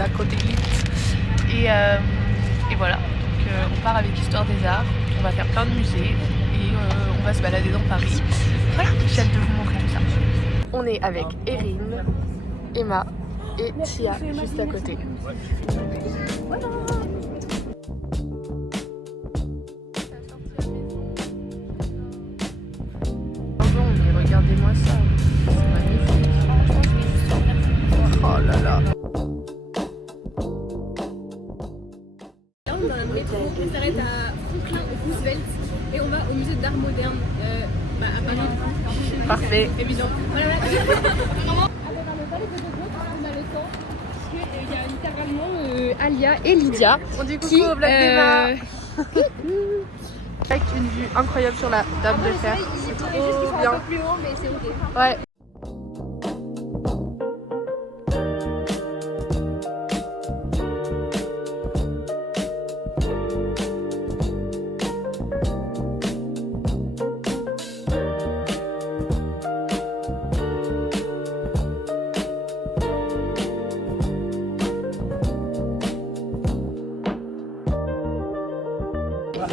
acolytes. Et voilà, donc on part avec Histoire des Arts, on va faire plein de musées et on va se balader dans Paris. Voilà, j'ai hâte de vous montrer tout ça. On est avec Erin, Emma et Tia juste à côté. Voilà. Regardez-moi ça, c'est magnifique. Oh là là. Là on est dans le métro, on s'arrête à Franklin Roosevelt et on va au musée d'art moderne à Paris. Parfait. Évidemment. Voilà. Attends, on va pas les photos on a le temps. Parce qu'il y a littéralement Alia et Lydia. On dit coucou au Black Dema. Avec une vue incroyable sur la Dame de Fer. C'est trop bien. Un peu plus haut, mais c'est ok. Ouais.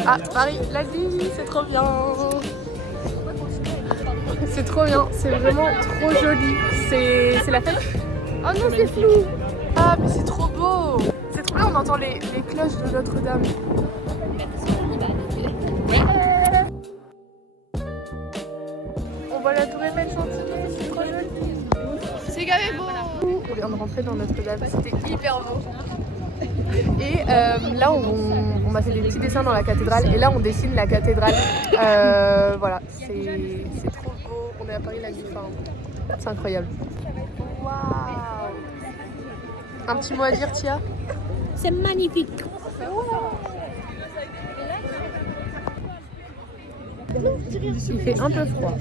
Ah, Paris, la vie, c'est trop bien. C'est trop bien, c'est vraiment trop joli. C'est la fête. Oh non, c'est flou. Ah, mais c'est trop beau. C'est trop bien, on entend les cloches de Notre-Dame. On voit la tour Eiffel scintiller, c'est trop joli. C'est gavé beau. On vient de rentrer dans Notre-Dame, c'était hyper beau. Et là on m'a fait des petits dessins dans la cathédrale et là on dessine la cathédrale. Voilà, c'est trop beau. On est à Paris la nuit, c'est incroyable. Waouh. Un petit mot à dire, Tia? C'est magnifique. Il fait un peu froid.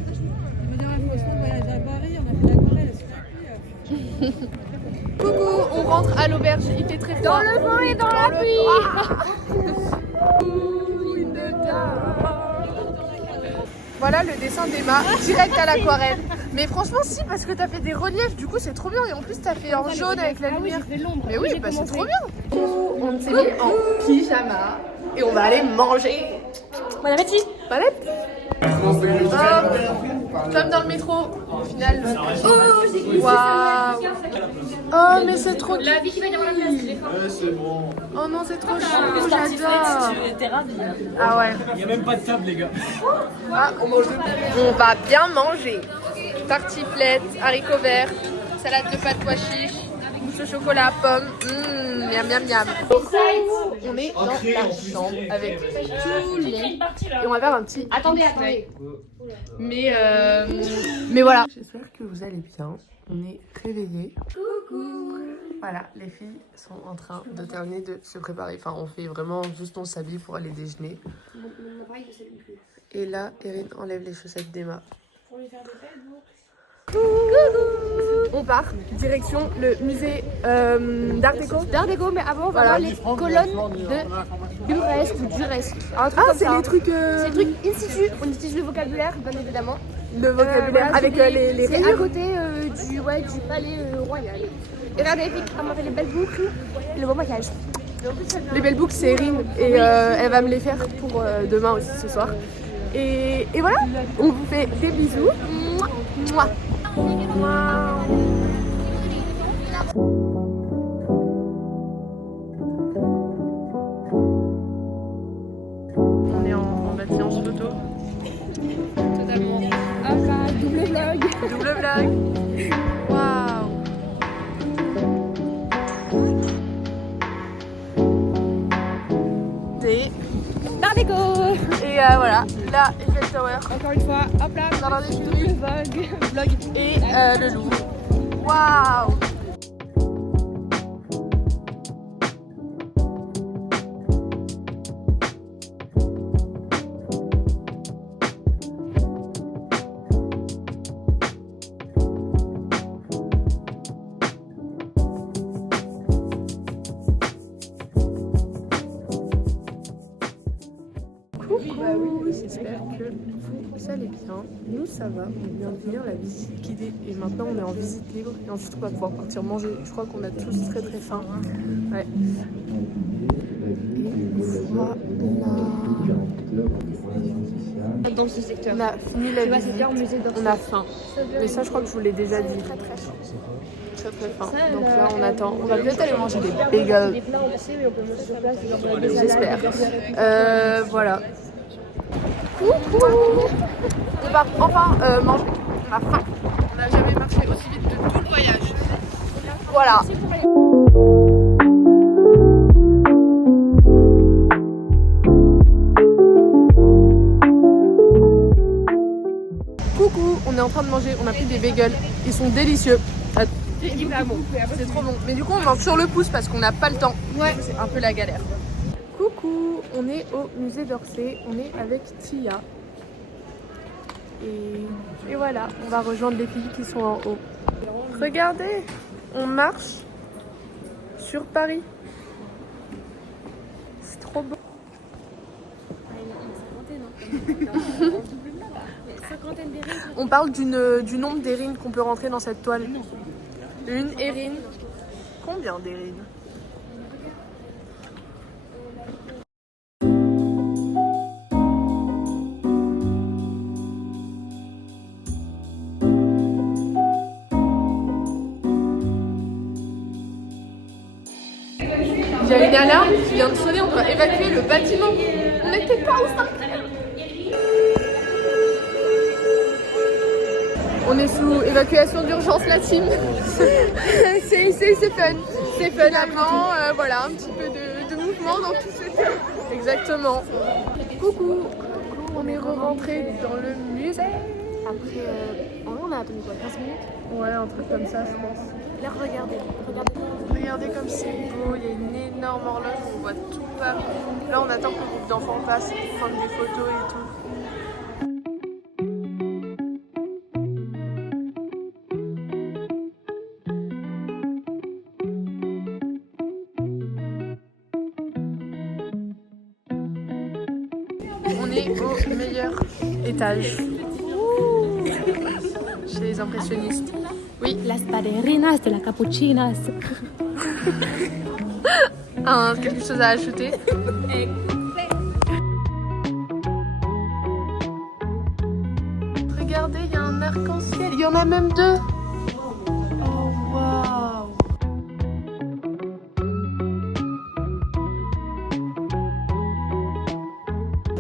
Coucou, on rentre à l'auberge, il fait très froid. Dans le vent et dans la pluie. Voilà le dessin d'Emma, direct à l'aquarelle. Mais franchement si, parce que t'as fait des reliefs, du coup c'est trop bien. Et en plus t'as fait en jaune avec la lumière. Mais oui, bah c'est trop bien. On s'est mis en pyjama et on va aller manger. Bon appétit. Bon appétit. Comme dans le métro, au final. Waouh. Oh mais c'est trop cute. La vie qui va y avoir la place. C'est bon. Oh non c'est trop chou, j'adore. T'es ravie. Ah ouais. Il n'y a même pas de table, les gars. Ah, on va bien manger. Tartiflette, haricots verts, salade de pâtes pois chiches, mousse au chocolat, pommes. Miam miam miam. On est dans la chambre avec tous les... Et on va faire un petit... Attendez. Mais voilà. J'espère que vous allez bien. On est réveillés. Coucou. Voilà, les filles sont en train de terminer de se préparer. Enfin, on fait vraiment juste on s'habille pour aller déjeuner. Et là, Erin enlève les chaussettes d'Emma. Pour lui faire des on part direction le musée d'art déco. D'art déco, mais avant on va voir les colonnes de Buresque ou Duresque. Ah, c'est les trucs. C'est les trucs in situ. On utilise le vocabulaire, bien évidemment. Le vocabulaire Voilà, avec les c'est à rayures. côté du palais royal. Et regardez, elle m'a fait les belles boucles et le beau maquillage. Les belles boucles, c'est Erin et elle va me les faire pour demain aussi ce soir. Et voilà, on vous fait des bisous. Mouah, mouah. On est en mode séance photo. Totalement. Ah bah, double vlog. Double vlog. Waouh. D'art déco. Et voilà, la Eiffel Tower. Encore une fois, hop là, Jardin des double Tuileries. vlog. Et le Louvre. Waouh. Coucou, j'espère que vous ça allait bien. Nous, ça va. On vient de finir la visite guidée et maintenant on est en visite libre. Et ensuite, on va pouvoir partir manger. Je crois qu'on a tous très très faim. Ouais. Et voilà. Dans ce secteur. On a fini la visite. musée On a faim. Mais ça, je crois que je vous l'ai déjà dit. Très très faim. Très très faim. Donc là, on attend. On va peut-être aller manger des bagels. Les plats on sait, mais on peut manger sur place. J'espère. Voilà. Coucou. On va enfin manger. On a faim. On n'a jamais marché aussi vite de tout le voyage. Voilà. Coucou, on est en train de manger. On a pris des bagels. Ils sont délicieux. C'est hyper bon. C'est trop bon. Mais du coup, on mange sur le pouce parce qu'on n'a pas le temps. Ouais. C'est un peu la galère. Coucou, on est au musée d'Orsay, on est avec Tia. Et voilà, on va rejoindre les filles qui sont en haut. Regardez, on marche sur Paris. C'est trop beau. On parle du nombre d'airines qu'on peut rentrer dans cette toile. Une airine. Combien d'airines ? Il y a une alarme qui vient de sonner, on doit évacuer le bâtiment. On n'était pas au 5. On est sous évacuation d'urgence, la team. c'est fun. C'est fun avant, voilà, un petit peu de mouvement dans tout ce temps. Exactement. Coucou. On est rentré dans le musée. Après, on a attendu quoi, 15 minutes? Ouais, un truc comme ça, je pense. Là, regardez. Regardez comme c'est beau, il y a une énorme horloge, on voit tout Paris. Là, on attend que le groupe d'enfants passe pour prendre des photos et tout. On est au meilleur étage. Chez les impressionnistes. Oui. Las balerinas de la capuchinas. Quelque chose à ajouter? Regardez, il y a un arc-en-ciel. Il y en a même deux. Oh, waouh.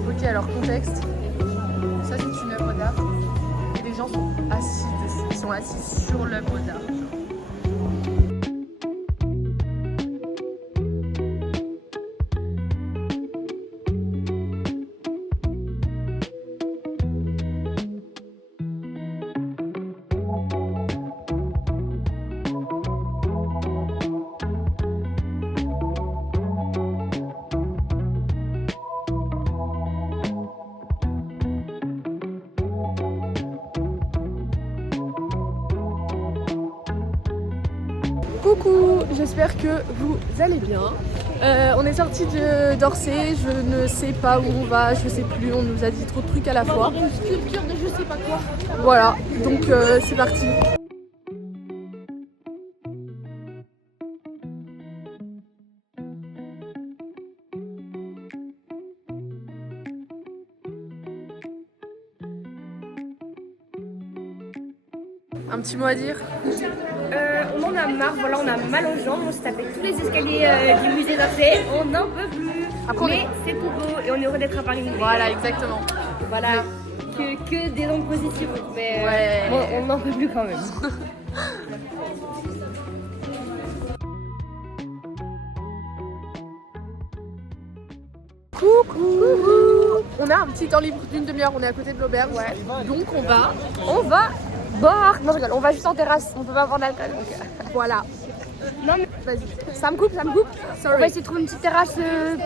Ok, alors contexte. Ça, c'est une œuvre d'art. Et les gens sont assis dessus. Ils sont assis sur l'œuvre d'art. Coucou, j'espère que vous allez bien. On est sorti d'Orsay, je ne sais pas où on va, je sais plus, on nous a dit trop de trucs à la fois. Une sculpture de je sais pas quoi. Voilà, donc c'est parti. Un petit mot à dire? On en a marre, voilà, on a mal aux jambes, on se tapait tous les escaliers du musée d'Orsay, on n'en peut plus. Après, mais c'est tout beau et on est heureux d'être à Paris. Voilà, exactement. Voilà, que des ondes positives, mais Ouais. bon, on n'en peut plus quand même. Coucou. On a un petit temps libre d'une demi-heure, on est à côté de l'auberge. Ouais. Donc on va boire. Non, je rigole, on va juste en terrasse, on peut pas boire d'alcool. voilà. Non mais Vas-y. ça me coupe. Sorry. On va essayer de trouver une petite terrasse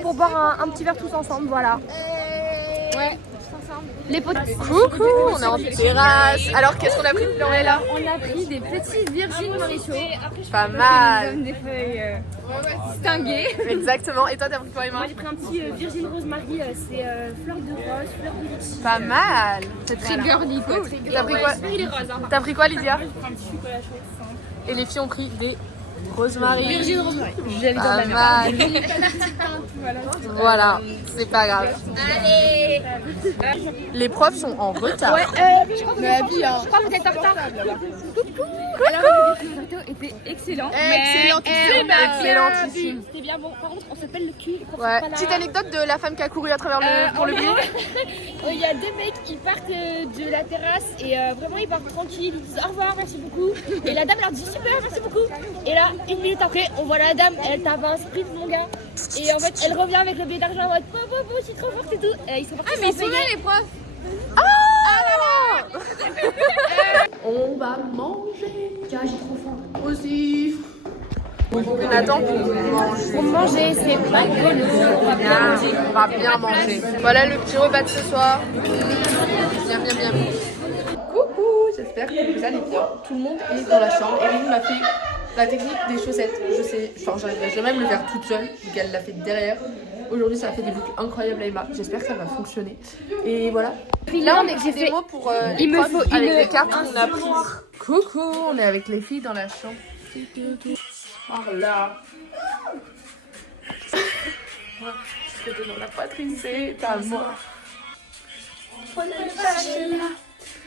pour boire un petit verre tous ensemble, voilà. Ouais. Tous ensemble. Les potes. Coucou, on est en terrasse. Alors, qu'est-ce qu'on a pris, Florella? On a pris des petites virgines Mauricio. Pas mal. Des feuilles distinguées. Exactement. Et toi, t'as pris quoi, Emma? Moi j'ai pris un petit virgin rosemary, c'est fleur de rose, fleur de litchi. Pas mal. C'est très Girly quoi. T'as pris quoi? Il est rose. T'as pris quoi, Lydia? Je prends un petit chocolat chaud simple. Et les filles ont pris des rosemary. Virgin rosemary. Pas mal. Voilà, c'est pas grave. Allez. Les profs sont en retard. Ouais, mais la vie, hein. Je crois que vous êtes en retard. Alors, le gâteau était excellent. Excellentissime. C'était bien bon. Par contre, on s'appelle le cul. Ouais. Petite anecdote de la femme qui a couru à travers le pour le pied. Il y a deux mecs qui partent de la terrasse et vraiment ils partent tranquilles, ils disent au revoir, merci beaucoup. Et la dame leur dit super, merci beaucoup. Et là, une minute après, on voit la dame, elle tape un sprint, mon gars. Et en fait, elle revient avec le billet d'argent en mode je suis trop forte et tout. Et ils sont partis. Ah, mais ils sont là les profs. On va manger. Tiens, j'ai trop faim. Aussi. On attend pour manger. Pour manger, c'est pas On va bien manger. Voilà le petit repas de ce soir. Bien, bien, bien. Coucou, j'espère que vous allez bien. Tout le monde est dans la chambre. Eline m'a fait la technique des chaussettes. Je sais, enfin, j'arriverai jamais à me le faire toute seule, vu qu'elle l'a fait derrière. Aujourd'hui, ça a fait des boucles incroyables à Emma. J'espère que ça va fonctionner. Et voilà. Là, on écrit des mots pour Il me profs faut avec une- les cartes qu'on a prises. Coucou, on est avec les filles dans la chambre. Par là. Ce que t'es dans la poitrine, c'est à moi.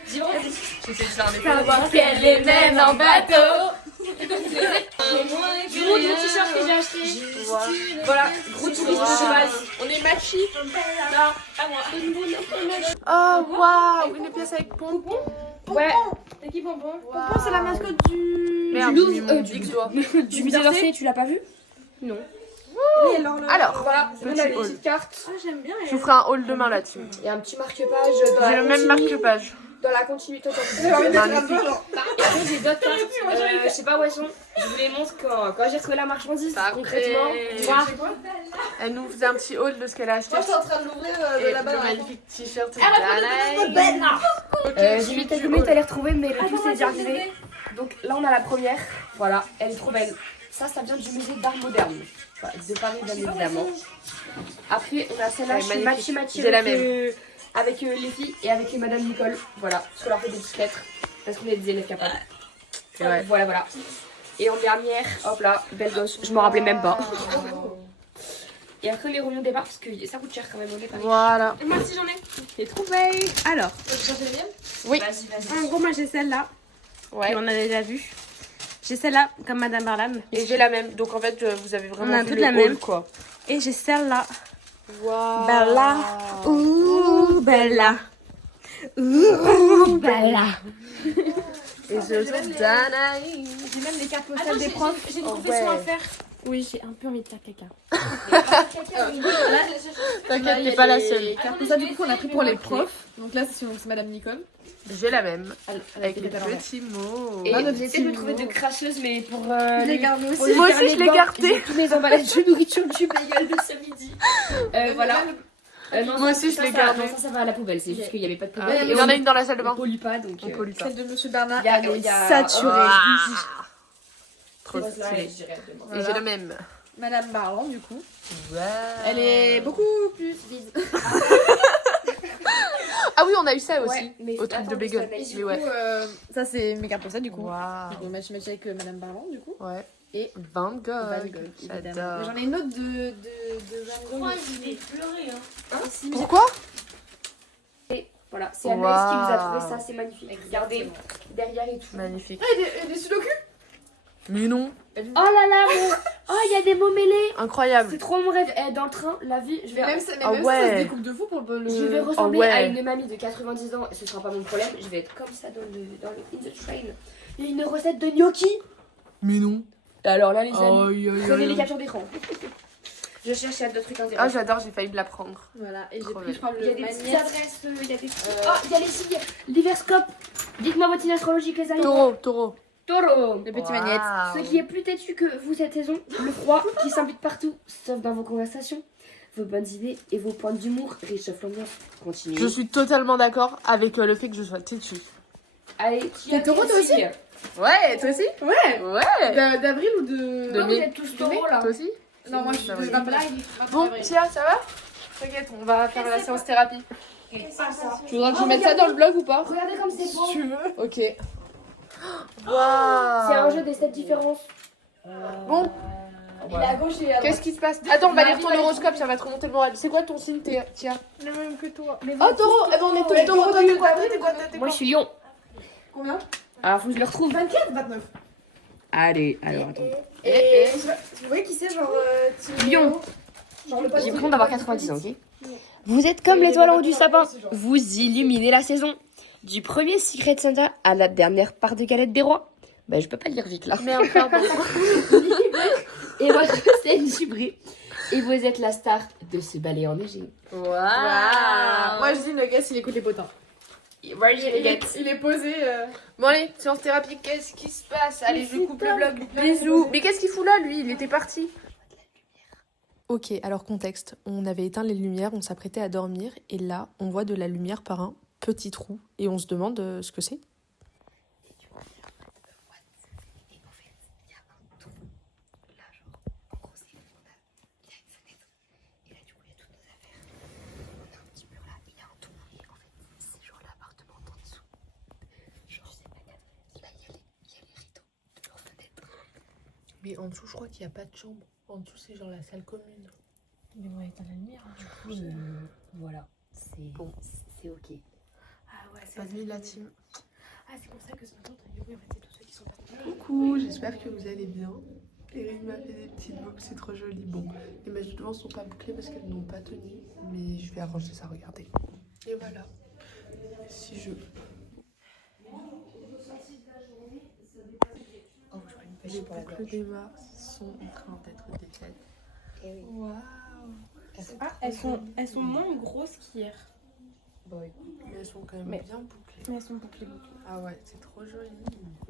Je sais que j'en ai pas. Savoir qu'elle est même en bateau. Gros du t-shirt que j'ai acheté. Voilà, gros touriste de base. On est machi. Non, pas moi. Oh waouh, une pièce avec pompon. Ouais. C'est qui Pompon? Pompon, c'est la mascotte du. Merde, Louvre, j'ai mis mon big doigt. du musée d'Orsay, tu l'as pas vu? Non. Alors, Voilà, on a petit des haul. petites cartes. Ah, j'aime bien. Je vous ferai un haul demain là-dessus. Il y a un petit marque-page J'ai le même marque-page. dans la continuité. Magnifique. Et après, j'ai d'autres cartes. Je sais pas où elles sont. Je vous les montre quand j'ai retrouvé la marchandise. Parfait. Concrètement. Moi, Elle nous faisait un petit haul de ce qu'elle a acheté. Moi, je suis en train de l'ouvrir Et là-bas. le magnifique t-shirt de j'ai mis quelques minutes à les retrouver, mais le tout c'est déjà arrivé. Donc là, on a la première. Voilà, elle est trop belle. Ça vient du musée d'art moderne. Voilà, de Paris, bien évidemment. Après, on a celle-là Elle est chez magnifique. Machi J'ai la avec les filles et avec Madame Nicole. Voilà, parce qu'on leur fait des petites lettres. Parce qu'on est des élèves capables. Ouais. Voilà. Et en dernière, hop là, belle gosse. Je m'en rappelais même pas. Et après, les revenons au départ parce que ça coûte cher quand même au départ. Voilà. Moi aussi, j'en ai. J'ai trouvé. Alors, Oui. en gros, moi j'ai celle-là. Ouais. On en a déjà vu. J'ai celle-là, comme Madame Barlam. Et j'ai la même. Donc en fait, vous avez vraiment On a vu toutes le la haul, même. quoi. Et j'ai celle-là. Waouh. Bella. Ouh, Bella. Ouh, Bella. Et je suis Danaï. J'ai même les cartes postales des profs. J'ai une confession à faire. Oui, j'ai un peu envie de faire caca. T'inquiète, t'es pas la seule. Pour ça, du coup, on a pris pour les profs. Donc là, c'est Madame Nicole. J'ai la même. Avec fait les des à l'envers. petits mots. Et Ah, nos j'ai petits essayé de trouver mots. de cracheuses, mais pour Je les garde pour aussi. Moi aussi, carnets je de l'ai bord, gardé. j'ai tous mes emballages de nourriture du bagel de ce midi. Voilà. Non, Moi ça, aussi, je ça, l'ai ça, gardé. non, ça va à la poubelle. C'est juste qu'il n'y avait pas de Ah, poubelle. il y en a une dans la salle de bain. On pollue pas, donc. On pollue pas. Celle de Monsieur Bernard, Il y a- elle il y a- est saturée. Trop stylé. Et Voilà. j'ai la même. Madame Barland, du coup. Ouais. Elle est beaucoup plus vide. Ah oui, on a eu ça aussi. Ouais, mais Au truc de attends, bagel. mais Du Mais coup, ouais. ça, c'est mes cartes pour ça, du coup. Waouh. Donc, match avec Madame Barland, du coup. Ouais. Et Van Gogh. Van Gogh, évidemment. J'adore. J'en ai une autre de Van Gogh. Pourquoi? Voilà, c'est Anaïs qui vous a trouvé Waouh. ça, c'est magnifique. Regardez, derrière et tout. Magnifique. Des sudoku. Mais non. Oh là là, oh, il y a des mots mêlés. Incroyable. C'est trop mon rêve. Dans le train, la vie, je vais, Même ça, Ah même ça ouais. se découpe de fou pour le. je vais ressembler ouais. à une mamie de 90 ans et ce sera pas mon problème. Je vais être comme ça dans le in the train. Il y a une recette de gnocchi. Mais non. Et alors là, les amis, Aïe, aïe, prenez les aïe. captures d'écran. Je cherche, il y a d'autres trucs intéressants. Ah, j'adore, j'ai failli de la prendre. Voilà, et j'ai Trop pris, je crois, Il y a le des petites Magnette. adresses, il y a des... Oh, il y a les signes. L'Iverscope. Dites-moi votre signe astrologique, les amis. Taureau. Taureau. Les petits magnettes. Ce qui est plus têtu que vous cette saison, le froid qui s'invite partout, sauf dans vos conversations. vos bonnes idées et vos points d'humour réchauffent l'ambiance. Continuez. Je suis totalement d'accord avec le fait que je sois têtue. Allez, T'es taureau, toi aussi? Ouais, toi aussi? Ouais. Ouais. D'avril ou de... De vous mai. êtes tous taureaux là. Toi aussi? Non, moi je suis Ça de va. d'avril. Bon, Tia, ça va? T'inquiète, on va faire la séance thérapie. Tu voudrais que je mette ça dans le blog ou pas? Regardez comme c'est beau. Si tu veux. Ok. C'est Waouh. un jeu des 7 différences. Bon, Il est à gauche et à droite. qu'est-ce qui se passe? Attends, on va lire ton horoscope, ça va te remonter le moral. C'est quoi ton signe, Tia? Le même que toi. Oh, taureau! Eh ben, on est tous taureaux. Toi, t'es quoi? Toi, t'es quoi? Toi, t'es Moi quoi? je suis lion. Combien? Alors faut que je le retrouve. 24, 29. Allez, alors attends. Et Vous voyez qui c'est, genre... Lion. Genre le pote. J'ai l'impression d'avoir 90 ans, ok? Vous êtes comme l'étoile en haut du sapin. Vous illuminez la saison. Du premier Secret Santa à la dernière part de galette des rois. Bah je peux pas le lire vite là. merde, pardon. Et votre scène gibrée. Et vous êtes la star de ce ballet enneigé. Waouh. Moi je dis le gars il écoute les potins. Il est posé. Bon, allez, séance thérapie, qu'est-ce qui se passe? Allez, je coupe le blog. Bisous. Mais qu'est-ce qu'il fout là, lui? Il était parti. Ok, alors contexte. On avait éteint les lumières, on s'apprêtait à dormir, et là, on voit de la lumière par un petit trou, et on se demande ce que c'est. Mais en dessous, je crois qu'il n'y a pas de chambre. En dessous, c'est genre la salle commune. Mais on va éteindre la lumière. Du coup, voilà, c'est Bon. c'est ok. Ah ouais, Pas de nuit, la team. Ah, c'est pour ça que ce matin, t'as dit oui, en fait, c'est tous ceux qui sont partis. Coucou, j'espère que vous allez bien. Erin m'a fait des petites boucles, c'est trop joli. Bon, les mèches devant sont pas bouclées parce qu'elles n'ont pas tenu, mais je vais arranger ça, regardez. Et voilà. Si je... Les boucles d'Emma sont en train d'être défaites. Eh oui. Waouh. Ah, elles sont moins grosses qu'hier. Bon, oui. Mais elles sont quand même Mais- bien bouclées. Mais elles sont bouclées. Ah ouais, c'est trop joli.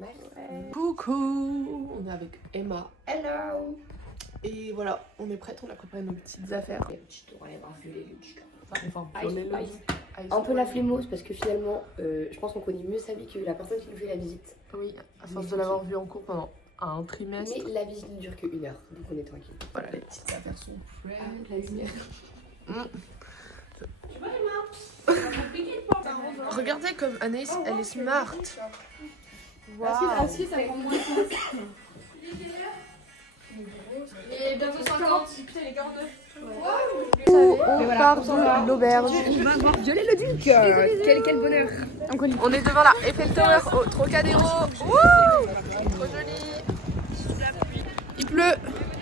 Ouais. Coucou. On est avec Emma. Hello. Et voilà, on est prête, on a préparé nos petites affaires. Enfin, violer le- Ice. Ice Un peu la Wine. flémose parce que finalement, je pense qu'on connaît mieux sa vie que la personne qui nous fait la visite. Oui, à force de l'avoir vu en cours pendant un trimestre. Mais la visite ne dure que 1 heure, donc on est tranquille. Voilà, les petites affaires sont prêtes. La lumière. Regardez comme Anaïs, elle est smart. Waouh. Assis, ça prend moins de sens. Et bientôt 50. Putain, les 42. On part de l'auberge. Violet le duc. Quel bonheur. On est devant la Eiffel Tower au Trocadéro. Wouh, trop joli. Il pleut.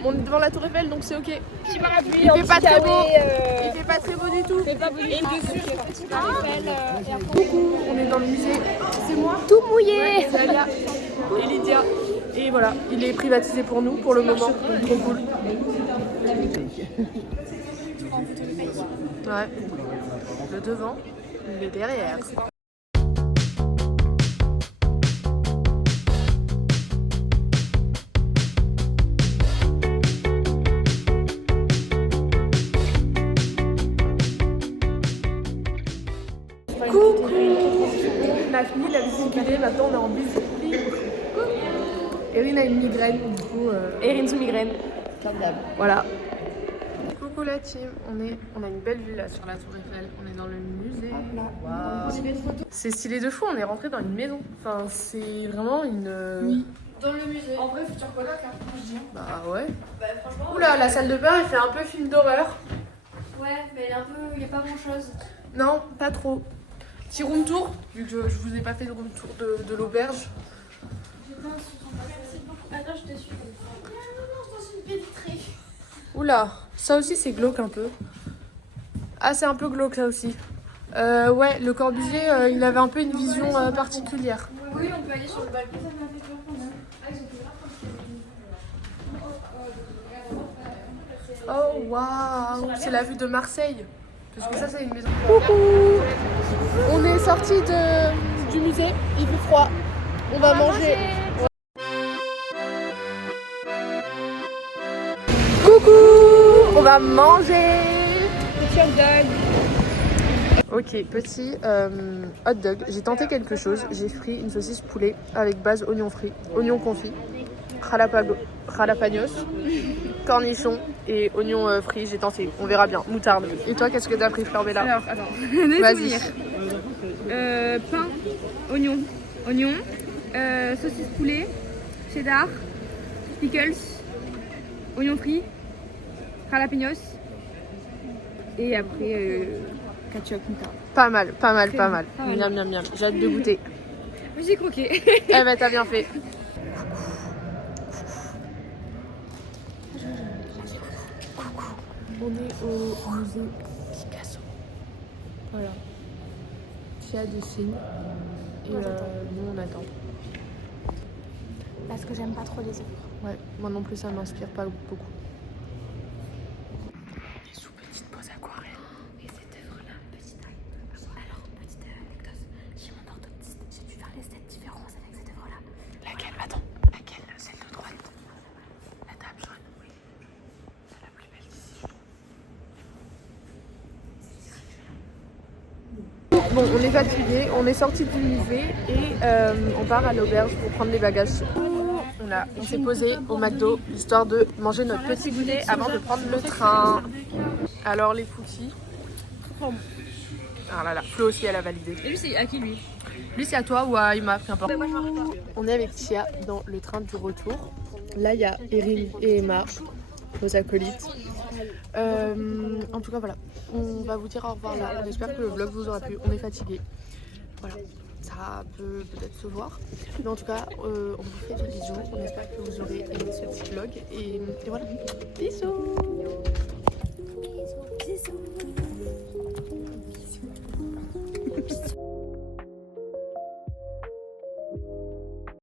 On est devant la Tour Eiffel, donc c'est ok. Petit parapluie, Il fait pas très beau. Il Il fait pas très beau du tout. fait pas beau. Et dessus, petit parapluie. Coucou, on est dans le musée. C'est moi. Tout mouillé. C'est Alia et Lydia. Et voilà, il est privatisé pour nous pour le moment. Donc, trop cool. Ouais. Le devant, le derrière. Coucou. On a fini la visite guidée, maintenant on est en visite libre. Erin a une migraine, du coup... Erin sous migraine. Comme d'hab. Voilà. Coucou la team, on a une belle vue là sur la Tour Eiffel, on est dans le musée. Waouh. C'est stylé de fou, on est rentré dans une maison. Enfin, c'est vraiment une... Oui. Dans le musée. En vrai, futur coloc, hein, je dis. Bah ouais. Bah, franchement. Oula, la salle de bain, elle fait un peu film d'horreur. Ouais, mais il y a pas grand chose. Non, pas trop. Petit room tour, vu que je vous ai pas fait de room tour de l'auberge. Merci beaucoup. Attends, je te suis. Non, dans une baie vitrée. Oula, ça aussi c'est glauque un peu. Ah, c'est un peu glauque ça aussi. Ouais, Le Corbusier, il avait un peu une vision particulière. Oui, on peut aller sur le balcon. Oh waouh, c'est la vue de Marseille. Parce que ça c'est une maison. Coucou. On est sorti du musée, il fait froid. On va manger. Coucou, on va manger. petit hot dog. Ok, petit hot dog. J'ai tenté quelque chose. J'ai pris une saucisse poulet avec base oignon frit, oignon confit, jalapenos, cornichons et oignons frits. J'ai tenté. On verra bien. Moutarde. Et toi, qu'est-ce que t'as pris, Fleur Bella? Alors, attends. Vas-y. Pain, oignon, saucisse poulet, cheddar, pickles, oignon frit, jalapenos et après ketchup, moutarde. Pas mal, pas mal, pas mal. Pas mal. Miam, miam, miam. J'ai hâte de goûter. J'ai croqué. Eh ben, t'as bien fait. On est au musée Picasso. Voilà. Il y a des signes. Et nous, on attend. Parce que j'aime pas trop les œuvres. Ouais, moi non plus, ça m'inspire pas beaucoup. Des sous-petites poses aquarelles. Et cette œuvre-là, petite anecdote, chez mon orthoptiste, j'ai dû faire les 7 différences avec cette œuvre-là. Laquelle? Attends, laquelle? Celle de droite. La table jaune, oui. C'est la plus belle d'ici. Bon, on est fatigué, on est sorti du musée et on part à l'auberge pour prendre les bagages. On s'est posé au McDo histoire de manger notre petit goûter avant de prendre le train. Alors les cookies. Ah là là, Flo aussi elle a validé. Et lui, c'est à qui lui? Lui c'est à toi ou à Emma, qu'importe. On est avec Tia dans le train du retour. Là il y a Erin et Emma, nos acolytes. En tout cas voilà, on va vous dire au revoir là. On espère que le vlog vous aura plu. On est fatigué. Voilà, ça peut peut-être se voir. Mais en tout cas, on vous fait des bisous. On espère que vous aurez aimé ce petit vlog. Et voilà.